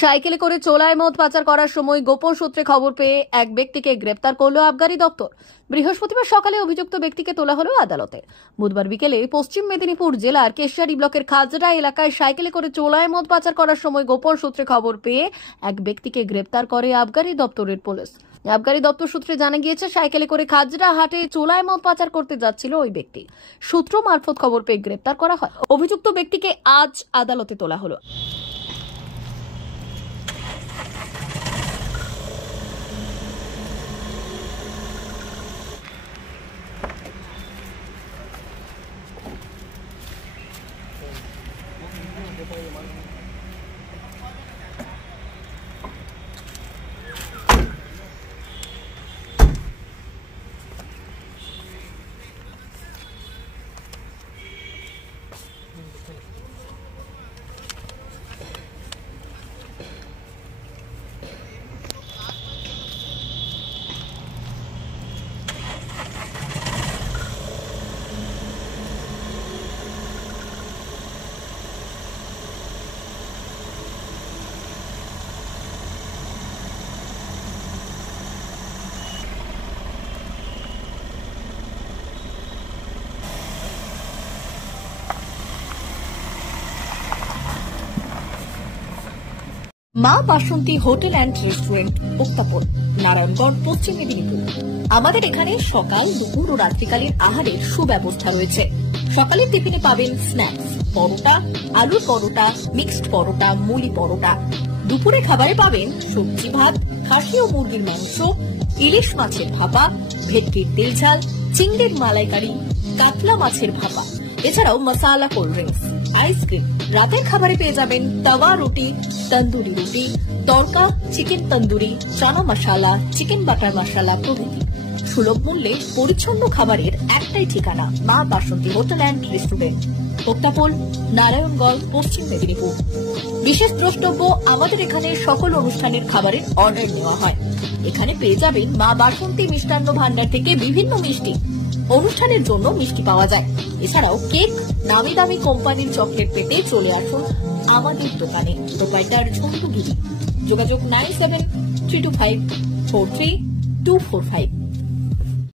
সাইকেলে করে চোলায় মদ পাচার করার সময় গোপন সূত্রে খবর পেয়ে এক ব্যক্তিকে গ্রেপ্তার করল আবগারি দপ্তর। বৃহস্পতিবার সকালে অভিযুক্ত ব্যক্তিকে তোলা হলো আদালতে। বুধবার বিকেলে পশ্চিম মেদিনীপুর জেলার কেশিয়ারি ব্লকের খাজরা এলাকায় সাইকেলে করে চোলায় মদ পাচার করার সময় গোপন সূত্রে খবর পেয়ে এক ব্যক্তিকে গ্রেপ্তার করে আবগারি দপ্তরের পুলিশ। আবগারি দপ্তর সূত্রে জানা গিয়েছে, সাইকেলে করে খাজরা হাটে চোলায় মদ পাচার করতে যাচ্ছিল ওই ব্যক্তি। সূত্র মারফত খবর পেয়ে গ্রেপ্তার করা হয়। অভিযুক্ত ব্যক্তিকে আজ আদালতে তোলা হলো। মা বাসন্তী হোটেল অ্যান্ড রেস্টুরেন্ট, উত্তাপন, নারায়ণগড়, পশ্চিম মেদিনীপুর। আমাদের এখানে সকাল, দুপুর ও রাত্রিকালীন আহারের সুব্যবস্থা রয়েছে। সকালের টিফিনে পাবেন স্ন্যাক্স, পরোটা, আলুর পরোটা, মিক্সড পরোটা, মুলি পরোটা। দুপুরে খাবারে পাবেন সবজি ভাত, খাসি ও মুরগির মাংস, ইলিশ মাছের ভাপা, ভেটকির তেল ঝাল, চিংড়ির মালাইকারি, কাতলা মাছের ভাপা, এছাড়াও মশালা কোল্ড ড্রিঙ্কস, আইসক্রিম। রাতের খাবারে পেয়ে যাবেন তাওয়া রুটি, তন্দুরি রুটি, তড়কা, চিকেন তন্দুরি, চানা মশালা, চিকেন বাটার মশালা প্রভৃতি। সুলভ মূল্যে পরিচ্ছন্ন খাবারের একটাই ঠিকানা, মা বাসন্তী হোটেল অ্যান্ড রেস্টুরেন্ট, উত্তাপন, নারায়ণগড়, পশ্চিম মেদিনীপুর। বিশেষ দ্রষ্টব্য, আমাদের এখানে সকল অনুষ্ঠানের খাবারের অর্ডার নেওয়া হয়। এখানে পেয়ে যাবেন মা বাসন্তী মিষ্টান্ন ভান্ডার থেকে বিভিন্ন মিষ্টি। অনুষ্ঠানের জন্য মিষ্টি পাওয়া যায়। এছাড়াও কেক, নামি দামি কোম্পানির চকলেট পেতে চলে আসুন আমাদের দোকানে। প্রোপাইটার ঝন্টু গিরি। যোগাযোগ 9732543245।